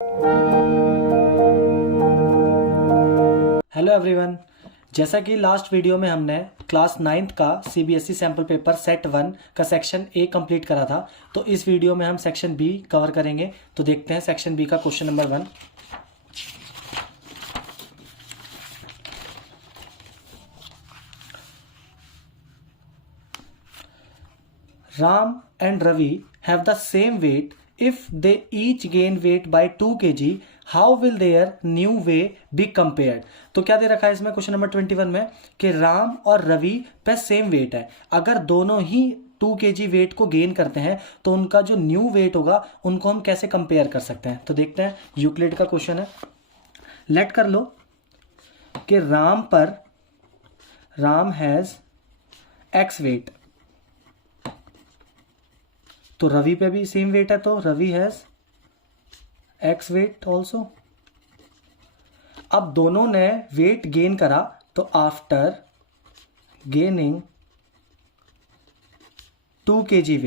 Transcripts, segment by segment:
Hello everyone. जैसा कि last video में हमने क्लास 9th का सीबीएसई सैम्पल पेपर सेट 1 का सेक्शन ए कंप्लीट करा था, तो इस वीडियो में हम सेक्शन बी कवर करेंगे। तो देखते हैं सेक्शन बी का question number 1। Ram and Ravi have the same weight. If they each gain weight by 2 kg, how will their new weight be compared? तो क्या दे रखा है इसमें क्वेश्चन नंबर 21 में कि राम और रवि पे सेम वेट है। अगर दोनों ही 2 kg वेट को गेन करते हैं तो उनका जो न्यू वेट होगा उनको हम कैसे कंपेयर कर सकते हैं। तो देखते हैं, यूक्लिड का क्वेश्चन है। लेट कर लो कि राम हैज एक्स वेट, तो रवि पे भी सेम वेट है, तो Ravi has X weight also. अब दोनों ने वेट गेन करा, तो आफ्टर गेनिंग 2 kg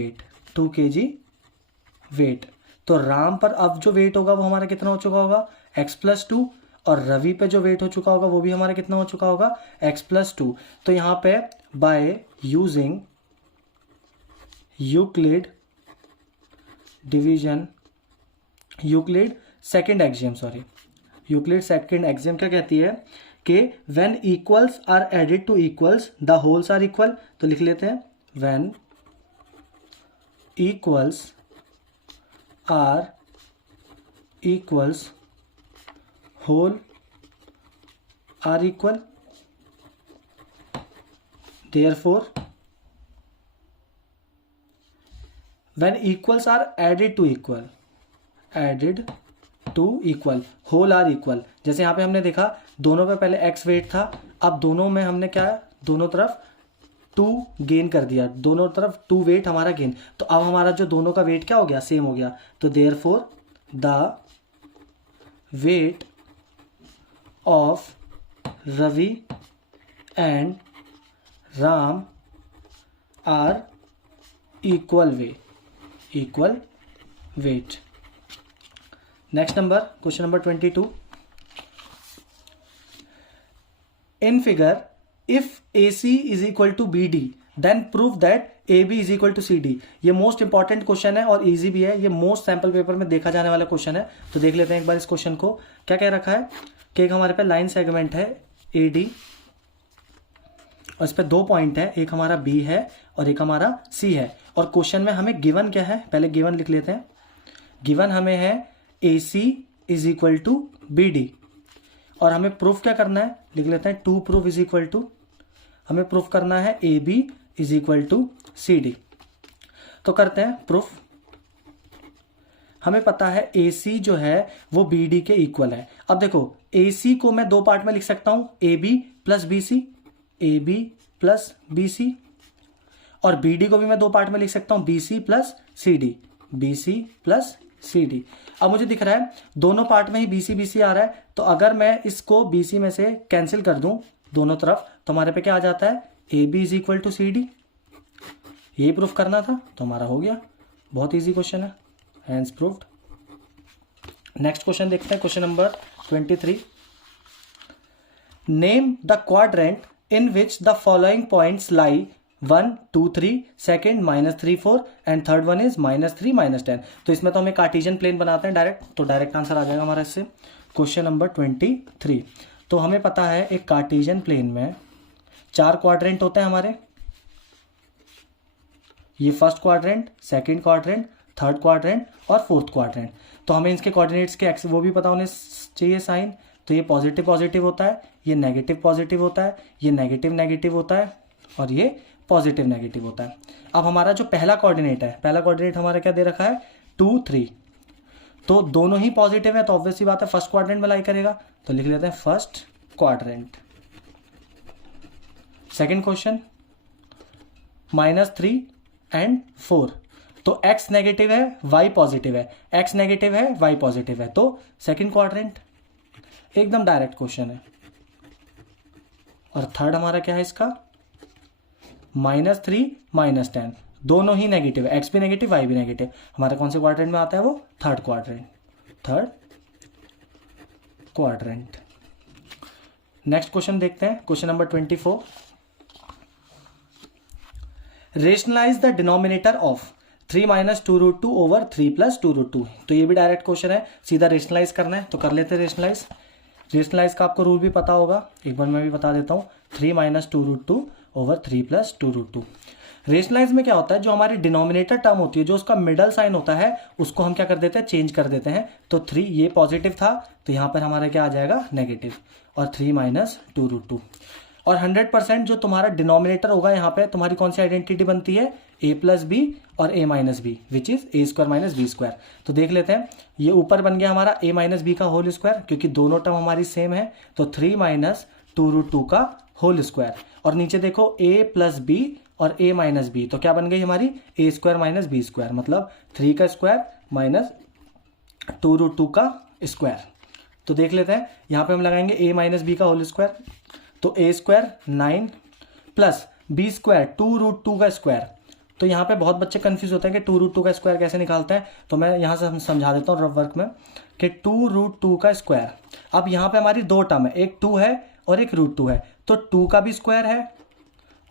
वेट, तो राम पर अब जो वेट होगा वो हमारा कितना हो चुका होगा, x+2, और रवि पे जो वेट हो चुका होगा वो भी हमारा कितना हो चुका होगा, x+2। तो यहां पे by using Euclid division, Euclid second axiom क्या कहती है कि when equals are added to equals the wholes are equal. तो लिख लेते हैं, when equals are equals whole are equal, therefore when equals are added to equal whole are equal। जैसे यहाँ पे हमने देखा दोनों पे पहले x वेट था, अब दोनों में हमने क्या है, दोनों तरफ 2 गेन कर दिया, दोनों तरफ 2 वेट हमारा गेन, तो अब हमारा जो दोनों का वेट क्या हो गया, सेम हो गया। तो therefore the weight of Ravi and Ram are equal weight. Next number, question number 22। In figure if AC is equal to BD then prove that AB is equal to CD। ये मोस्ट इंपॉर्टेंट क्वेश्चन है और easy भी है, ये most sample paper में देखा जाने वाला क्वेश्चन है। तो देख लेते हैं एक बार इस क्वेश्चन को। क्या कह रखा है कि एक हमारे पे लाइन सेगमेंट है AD और इस पे 2 पॉइंट है, एक हमारा B है और एक हमारा C है, और क्वेश्चन में हमें गिवन क्या है, पहले गिवन लिख लेते हैं। गिवन हमें है AC is equal to BD, और हमें प्रूफ क्या करना है, लिख लेते हैं to proof is equal to, हमें प्रूफ करना है AB is equal to CD। तो करते हैं प्रूफ। हमें पता है AC जो है वो BD के इक्वल है। अब देखो AC को मैं 2 पार्ट में लिख सकता हूं, AB प्लस BC, और BD को भी मैं 2 पार्ट में लिख सकता हूं, BC प्लस CD। अब मुझे दिख रहा है दोनों पार्ट में ही BC आ रहा है, तो अगर मैं इसको BC में से कैंसिल कर दूं दोनों तरफ, तो हमारे पे क्या आ जाता है, AB is equal to CD। यही प्रूफ करना था, तो हमारा हो गया। बहुत इजी क्वेश्चन है, हैंस प्रूफ्ड। नेक्स्ट क्वेश्चन देखते हैं, question number 23। Name the quadrant in which the following points lie 1 2 3, second -3 4 and third one is -3 -10। तो इसमें तो हमें कार्टेशियन प्लेन बनाते हैं डायरेक्ट, तो डायरेक्ट आंसर आ जाएगा हमारा इससे। Question number 23। तो हमें पता है एक कार्टेशियन प्लेन में 4 क्वाड्रेंट होते हैं हमारे, ये first quadrant, second quadrant, third quadrant और फोर्थ क्वाड्रेंट। तो हमें इसके कोऑर्डिनेट्स के वो भी पता होने चाहिए साइन। तो ये पॉजिटिव पॉजिटिव होता है, ये नेगेटिव पॉजिटिव होता है, ये नेगेटिव नेगेटिव होता है, और ये पॉजिटिव नेगेटिव होता है। अब हमारा जो पहला कोऑर्डिनेट है, पहला कोऑर्डिनेट हमारा क्या दे रखा है, 2 3, तो दोनों ही पॉजिटिव है, तो ऑब्वियसली बात है फर्स्ट क्वाड्रेंट में लाई करेगा। तो लिख लेते हैं first quadrant. Second question -3 and 4, तो x नेगेटिव है, y पॉजिटिव है, x नेगेटिव है, y पॉजिटिव है, तो सेकेंड क्वाड्रेंट। एकदम डायरेक्ट क्वेश्चन है। और थर्ड हमारा क्या है इसका, -3 -10, दोनों ही नेगेटिव है, एक्स भी नेगेटिव वाई भी नेगेटिव, हमारे कौन से क्वाड्रेंट में आता है वो, third quadrant, third quadrant. Next question देखते हैं, question number 24। Rationalise the denominator of 3 minus 2√2 over 3 plus 2√2। तो ये भी डायरेक्ट क्वेश्चन है, सीधा रेशनलाइज करना है, तो कर लेते हैं रेशनलाइज। रेशनलाइज का आपको रूल भी पता होगा, एक बार मैं भी बता देता हूँ। 3 माइनस 2√2 ओवर 3 प्लस 2√2। रेशनलाइज में क्या होता है, जो हमारी डिनोमिनेटर टर्म होती है, जो उसका मिडल साइन होता है, उसको हम क्या कर देते हैं, चेंज कर देते हैं। तो 3 ये पॉजिटिव था, तो यहाँ पर हमारा क्या आ जाएगा, नेगेटिव, और 3 माइनस 2√2। और 100% जो तुम्हारा डिनोमिनेटर होगा, यहाँ पे तुम्हारी कौन सी आइडेंटिटी बनती है, a प्लस बी और a minus B, which is a square minus B square. तो देख लेते हैं, ये ऊपर बन गया हमारा a माइनस बी का होल स्क्वायर, क्योंकि दोनों टर्म हमारी सेम है। तो 3 माइनस 2√2 का होल स्क्वायर, और नीचे देखो a प्लस बी और a माइनस बी, तो क्या बन गई हमारी a square minus B square, मतलब 3 का स्क्वायर माइनस 2√2 का स्क्वायर। तो देख लेते हैं, यहाँ पे हम लगाएंगे a माइनस बी का होल स्क्वायर, तो a square 9 plus B square 2√2 का स्क्वायर। तो यहाँ पे बहुत बच्चे कंफ्यूज होते हैं कि 2√2 का स्क्वायर कैसे निकालते हैं, तो मैं यहाँ से समझा देता हूँ रफ वर्क में कि 2√2 का स्क्वायर। अब यहाँ पे हमारी दो टर्म है, एक 2 है और एक √2 है, तो 2 का भी स्क्वायर है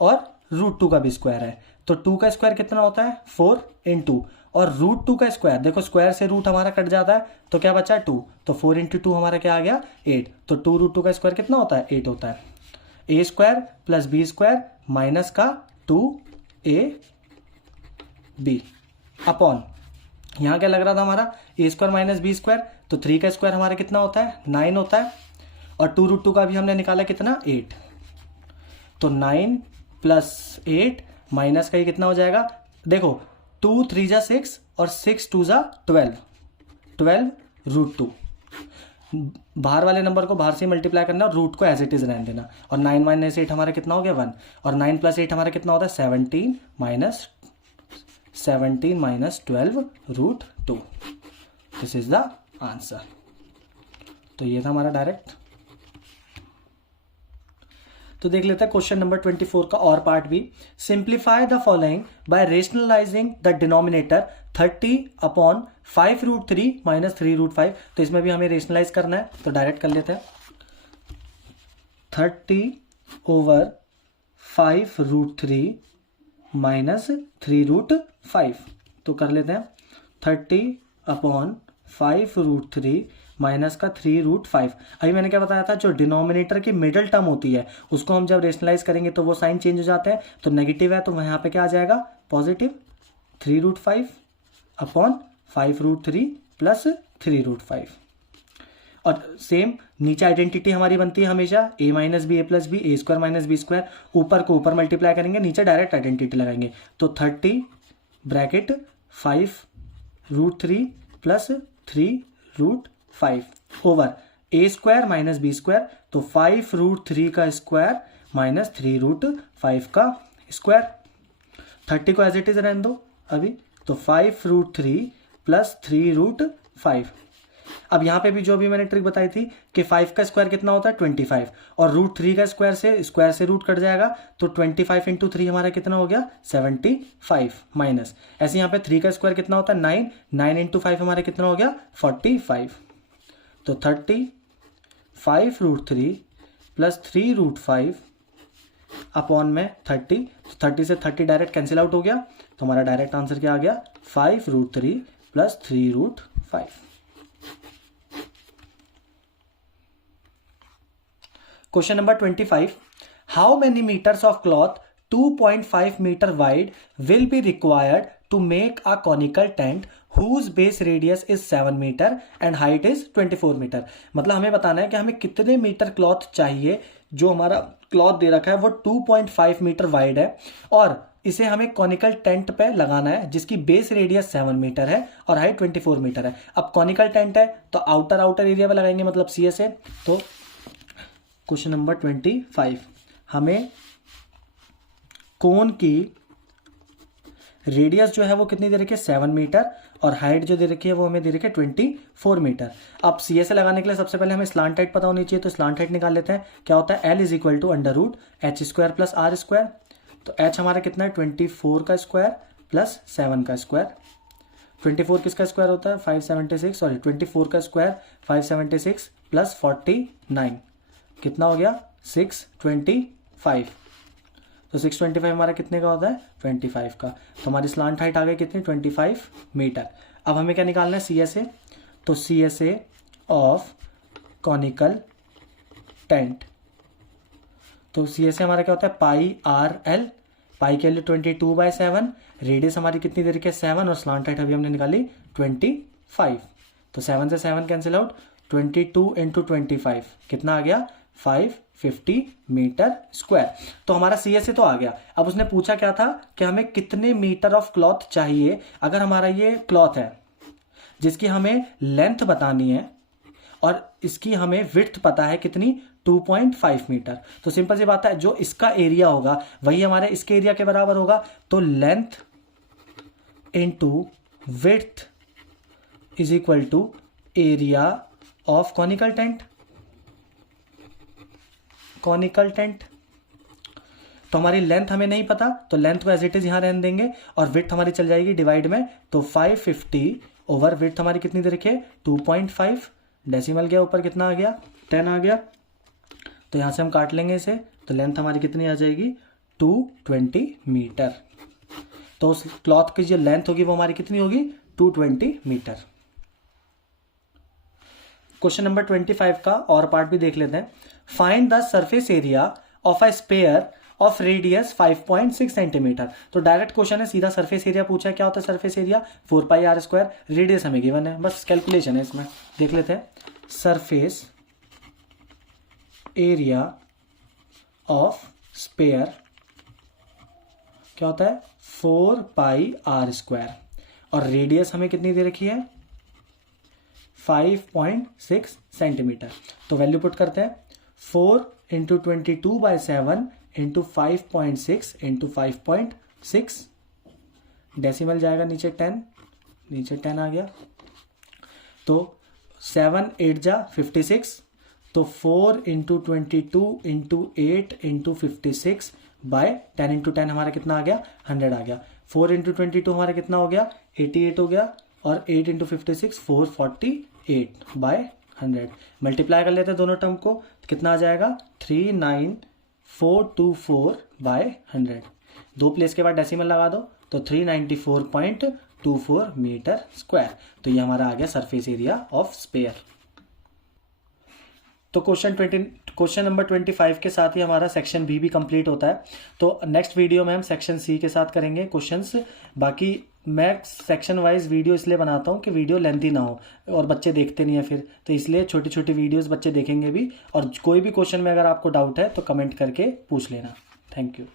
और √2 का भी स्क्वायर है। तो 2 का स्क्वायर कितना होता है, 4 इंटू, और √2 का स्क्वायर, देखो स्क्वायर से रूट हमारा कट जाता है, तो क्या बचा 2, तो 4 इंटू 2 हमारा क्या आ गया 8। तो 2√2 का स्क्वायर कितना होता है, 8 होता है। a square plus B square minus का 2ab अपॉन, यहाँ क्या लग रहा था हमारा, a square minus B square, तो 3 का स्क्वायर हमारा कितना होता है, 9 होता है, और 2√2 का भी हमने निकाला कितना, 8। तो 9 प्लस 8 माइनस का ये कितना हो जाएगा, देखो 2 3 जा 6 और 6 2 जा 12, 12√2। बाहर वाले नंबर को बाहर से मल्टीप्लाई करना और रूट को एज इट इज रहने देना, और 9 माइनस 8 हमारा कितना हो गया 1, और 9 प्लस 8 हमारा कितना होता है 17 minus 12√2। This is the answer. तो ये था हमारा डायरेक्ट। तो देख लेते हैं क्वेश्चन नंबर 24 का और पार्ट भी। Simplify the following bye rationalising the denominator 30 upon 5√3 minus 3√5। तो इसमें भी हमें रेशनलाइज करना है, तो डायरेक्ट कर लेते हैं। 30 ओवर 5√3 माइनस 3√5, तो कर लेते हैं 30 अपॉन 5√3 माइनस का 3√5। अभी मैंने क्या बताया था, जो डिनोमिनेटर की मिडिल टर्म होती है उसको हम जब रेशनलाइज करेंगे तो वो साइन चेंज हो जाते हैं, तो नेगेटिव है तो यहाँ पे क्या आ जाएगा, पॉजिटिव 3√5 अपॉन 5√3 प्लस 3√5। और सेम नीचे आइडेंटिटी हमारी बनती है हमेशा a minus B, a plus B, a square minus B square. ऊपर को ऊपर मल्टीप्लाई करेंगे, नीचे डायरेक्ट आइडेंटिटी लगाएंगे, तो 30 bracket 5√3 plus 3√5 over a square minus B square, तो 5√3 का स्क्वायर माइनस 3√5 का स्क्वायर। 30 को एज इट इज रहने दो अभी, तो 5√3 प्लस 3√5। अब यहाँ पे भी जो भी मैंने ट्रिक बताई थी कि 5 का स्क्वायर कितना होता है 25, और √3 का स्क्वायर से रूट कट जाएगा, तो 25 इंटू 3 हमारा कितना हो गया 75 माइनस, ऐसे यहाँ पे 3 का स्क्वायर कितना होता है 9, 9 इंटू 5 हमारा कितना हो गया 45। तो 30 5√3 प्लस 3√5 अपॉन में 30, 30 से 30 डायरेक्ट कैंसिल आउट हो गया, तो हमारा डायरेक्ट आंसर क्या आ गया 5√3 plus 3√5। Question number 25, how many metres of cloth 2.5 metre wide will be required to make a conical tent whose base radius is 7 metre and height is 24 metre. मतलब हमें बताना है कि हमें कितने मीटर क्लॉथ चाहिए, जो हमारा क्लॉथ दे रखा है वो 2.5 मीटर वाइड है, और इसे हमें कॉनिकल टेंट पे लगाना है जिसकी बेस रेडियस 7 मीटर है और हाइट 24 मीटर है। अब कॉनिकल टेंट है तो आउटर एरिया पे लगाएंगे, मतलब सी से। तो क्वेश्चन नंबर 25, हमें कोन की रेडियस जो है वो कितनी दे रखी है 7 मीटर, और हाइट जो दे रखी है वो हमें दे रखी है 24 मीटर। अब सी से लगाने के लिए सबसे पहले हमें स्लांट हाइट पता होनी चाहिए, तो स्लांट हाइट निकाल लेते हैं। क्या होता है L is equal to √h² plus r square. तो h हमारा कितना है 24 का स्क्वायर प्लस 7 का स्क्वायर। 24 किसका स्क्वायर होता है 576, सॉरी 24 का स्क्वायर 576 प्लस 49 कितना हो गया 625। तो 625 हमारा कितने का होता है 25 का। तो हमारी स्लांट हाइट आ गई कितनी 25 मीटर। अब हमें क्या निकालना है CSA। तो CSA ऑफ कॉनिकल टेंट, तो CSA हमारा क्या होता है पाई RL, पाई के लिए 22/7, रेडियस हमारी कितनी दे रखी है 7 और स्लांट हाइट अभी हमने निकाली 25। तो 7 से 7 कैंसिल आउट, 22 इंटू 25 कितना आ गया 550 मीटर स्क्वायर। तो हमारा CSA तो आ गया। अब उसने पूछा क्या था कि हमें कितने मीटर ऑफ क्लॉथ चाहिए। अगर हमारा ये क्लॉथ है जिसकी हमें लेंथ बतानी है और इसकी हमें विड्थ पता है कितनी 2.5 मीटर, तो सिंपल सी बात है जो इसका एरिया होगा वही हमारे इसके एरिया के बराबर होगा। तो length into width is equal to area of conical tent. Conical tent, तो हमारी लेंथ हमें नहीं पता तो लेंथ को एज इट इज यहां रहने देंगे और विड्थ हमारी चल जाएगी डिवाइड में। तो 550 ओवर विड्थ हमारी कितनी दे रखी है 2.5, डेसिमल गया ऊपर कितना आ गया 10 आ गया। तो यहां से हम काट लेंगे इसे, तो लेंथ हमारी कितनी आ जाएगी 220 मीटर। तो उस क्लॉथ की जो लेंथ होगी वो हमारी कितनी होगी 220 मीटर। क्वेश्चन नंबर 25 का और पार्ट भी देख लेते हैं। Find the surface area of a sphere of radius 5.6 centimetre. तो डायरेक्ट क्वेश्चन है, सीधा सरफेस एरिया पूछा है। क्या होता है सरफेस एरिया 4πr², रेडियस हमें गिवन है, बस कैलकुलेशन है इसमें। देख लेते हैं सरफेस एरिया ऑफ स्पेयर क्या होता है 4πr² और रेडियस हमें कितनी दे रखी है 5.6 सेंटीमीटर। तो वैल्यू पुट करते हैं 4 इंटू 22/7 इंटू 5.6 इंटू 5.6, डेसिमल जाएगा नीचे 10, नीचे 10 आ गया। तो 7 8 जा 56, तो 4 into 22 into 8 into 56 by 10 into 10 हमारा कितना आ गया 100 आ गया। 4 इंटू 22 हमारा कितना हो गया 88 हो गया और 8 इंटू 56 448 बाय 100। मल्टीप्लाई कर लेते हैं दोनों टर्म को, तो कितना आ जाएगा 39424 बाय 100। दो प्लेस के बाद डेसिमल लगा दो तो 394.24 मीटर स्क्वायर। तो ये हमारा आ गया सरफेस एरिया ऑफ स्पेयर। तो क्वेश्चन नंबर 25 के साथ ही हमारा सेक्शन बी भी कंप्लीट होता है। तो नेक्स्ट वीडियो में हम सेक्शन सी के साथ करेंगे क्वेश्चंस। बाकी मैं सेक्शन वाइज वीडियो इसलिए बनाता हूँ कि वीडियो लेंथी ना हो और बच्चे देखते नहीं है फिर, तो इसलिए छोटी छोटी वीडियोस बच्चे देखेंगे भी। और कोई भी क्वेश्चन में अगर आपको डाउट है तो कमेंट करके पूछ लेना। Thank you.